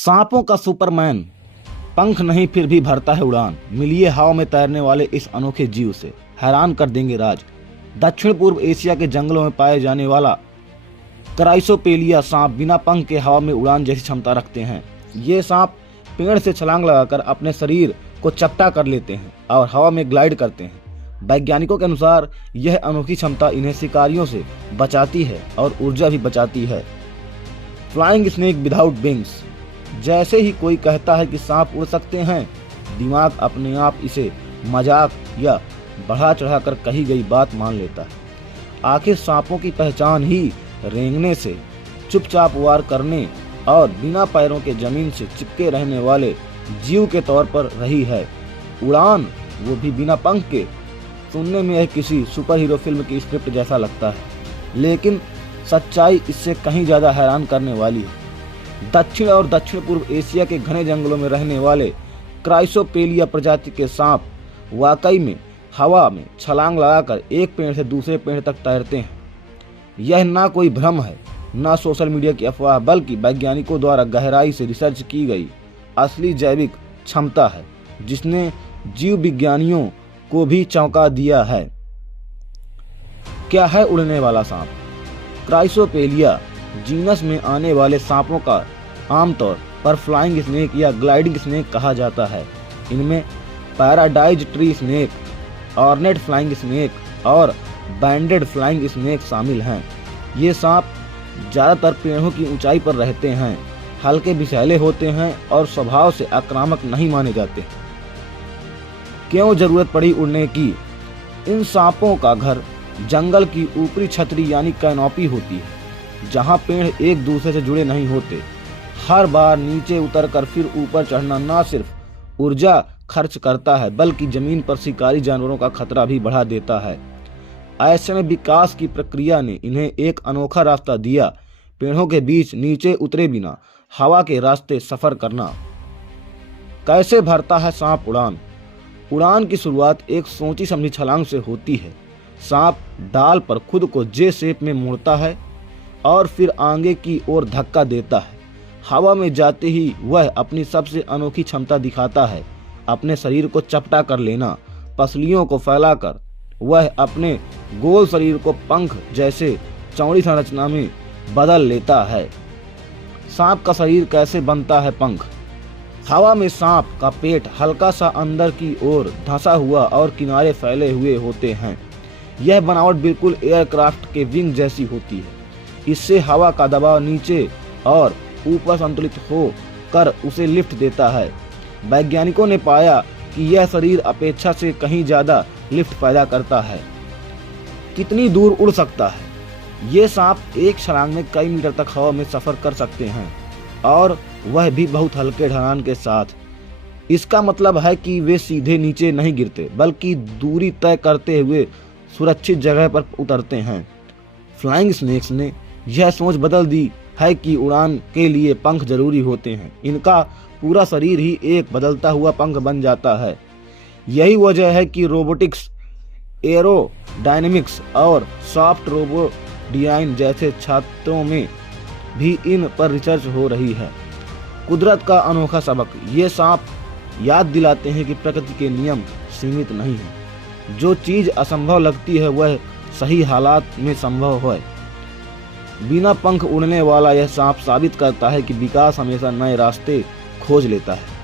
सांपों का सुपरमैन, पंख नहीं फिर भी भरता है उड़ान। मिलिए हवा में तैरने वाले इस अनोखे जीव से, हैरान कर देंगे राज। दक्षिण पूर्व एशिया के जंगलों में पाए जाने वाला क्राइसोपेलिया सांप बिना पंख के हवा में उड़ान जैसी क्षमता रखते हैं। ये सांप पेड़ से छलांग लगाकर अपने शरीर को चपटा कर लेते हैं और हवा में ग्लाइड करते हैं। वैज्ञानिकों के अनुसार यह अनोखी क्षमता इन्हें शिकारियों से बचाती है और ऊर्जा भी बचाती है। Flying snake without wings. जैसे ही कोई कहता है कि सांप उड़ सकते हैं, दिमाग अपने आप इसे मजाक या बढ़ा चढ़ाकर कही गई बात मान लेता है। आखिर सांपों की पहचान ही रेंगने से, चुपचाप वार करने और बिना पैरों के जमीन से चिपके रहने वाले जीव के तौर पर रही है। उड़ान, वो भी बिना पंख के। सुनने में यह किसी सुपर हीरो फिल्म की स्क्रिप्ट जैसा लगता है, लेकिन सच्चाई इससे कहीं ज्यादा हैरान करने वाली है। दक्षिण और दक्षिण पूर्व एशिया के घने जंगलों में रहने वाले क्राइसोपेलिया प्रजाति के सांप वाकई में हवा में छलांग लगाकर एक पेड़ से दूसरे पेड़ तक तैरते हैं। यह ना कोई भ्रम है, ना सोशल मीडिया की अफवाह, बल्कि वैज्ञानिकों द्वारा गहराई से रिसर्च की गई असली जैविक क्षमता है, जिसने जीव विज्ञानियों को भी चौंका दिया है। क्या है उड़ने वाला सांप? क्राइसोपेलिया जीनस में आने वाले सांपों का आमतौर पर फ्लाइंग स्नेक या ग्लाइडिंग स्नेक कहा जाता है। इनमें paradise tree snake, ornate flying snake और बैंडेड फ्लाइंग स्नेक शामिल हैं। ये सांप ज़्यादातर पेड़ों की ऊंचाई पर रहते हैं, हल्के विषैले होते हैं और स्वभाव से आक्रामक नहीं माने जाते। क्यों जरूरत पड़ी उड़ने की? इन सांपों का घर जंगल की ऊपरी छतरी यानी कैनोपी होती है, जहां पेड़ एक दूसरे से जुड़े नहीं होते। हर बार नीचे उतरकर फिर ऊपर चढ़ना न सिर्फ ऊर्जा खर्च करता है, बल्कि जमीन पर शिकारी जानवरों का खतरा भी बढ़ा देता है। ऐसे में विकास की प्रक्रिया ने इन्हें एक अनोखा रास्ता दिया, पेड़ों के बीच नीचे उतरे बिना हवा के रास्ते सफर करना। कैसे भरता है सांप उड़ान? उड़ान की शुरुआत एक सोची समझी छलांग से होती है। सांप डाल पर खुद को जे शेप में मोड़ता है और फिर आगे की ओर धक्का देता है। हवा में जाते ही वह अपनी सबसे अनोखी क्षमता दिखाता है, अपने शरीर को चपटा कर लेना। पसलियों को फैलाकर वह अपने गोल शरीर को पंख जैसे चौड़ी संरचना में बदल लेता है। सांप का शरीर कैसे बनता है पंख? हवा में सांप का पेट हल्का सा अंदर की ओर धंसा हुआ और किनारे फैले हुए होते हैं। यह बनावट बिल्कुल एयरक्राफ्ट के विंग जैसी होती है। इससे हवा का दबाव नीचे और ऊपर संतुलित हो कर उसे लिफ्ट देता है। वैज्ञानिकों ने पाया कि यह शरीर अपेक्षा से कहीं ज्यादा लिफ्ट पैदा करता है। कितनी दूर उड़ सकता है? ये सांप एक छलांग में कई मीटर तक हवा में सफर कर सकते हैं, और वह भी बहुत हल्के ढलान के साथ। इसका मतलब है कि वे सीधे नीचे नहीं गिरते, बल्कि दूरी तय करते हुए सुरक्षित जगह पर उतरते हैं। फ्लाइंग स्नेक्स ने यह सोच बदल दी है कि उड़ान के लिए पंख जरूरी होते हैं। इनका पूरा शरीर ही एक बदलता हुआ पंख बन जाता है। यही वजह है कि रोबोटिक्स, एरोडायनेमिक्स और सॉफ्ट रोबो डिजाइन जैसे क्षेत्रों में भी इन पर रिसर्च हो रही है। कुदरत का अनोखा सबक। ये सांप याद दिलाते हैं कि प्रकृति के नियम सीमित नहीं है। जो चीज असंभव लगती है वह सही हालात में संभव है। बिना पंख उड़ने वाला यह सांप साबित करता है कि विकास हमेशा नए रास्ते खोज लेता है।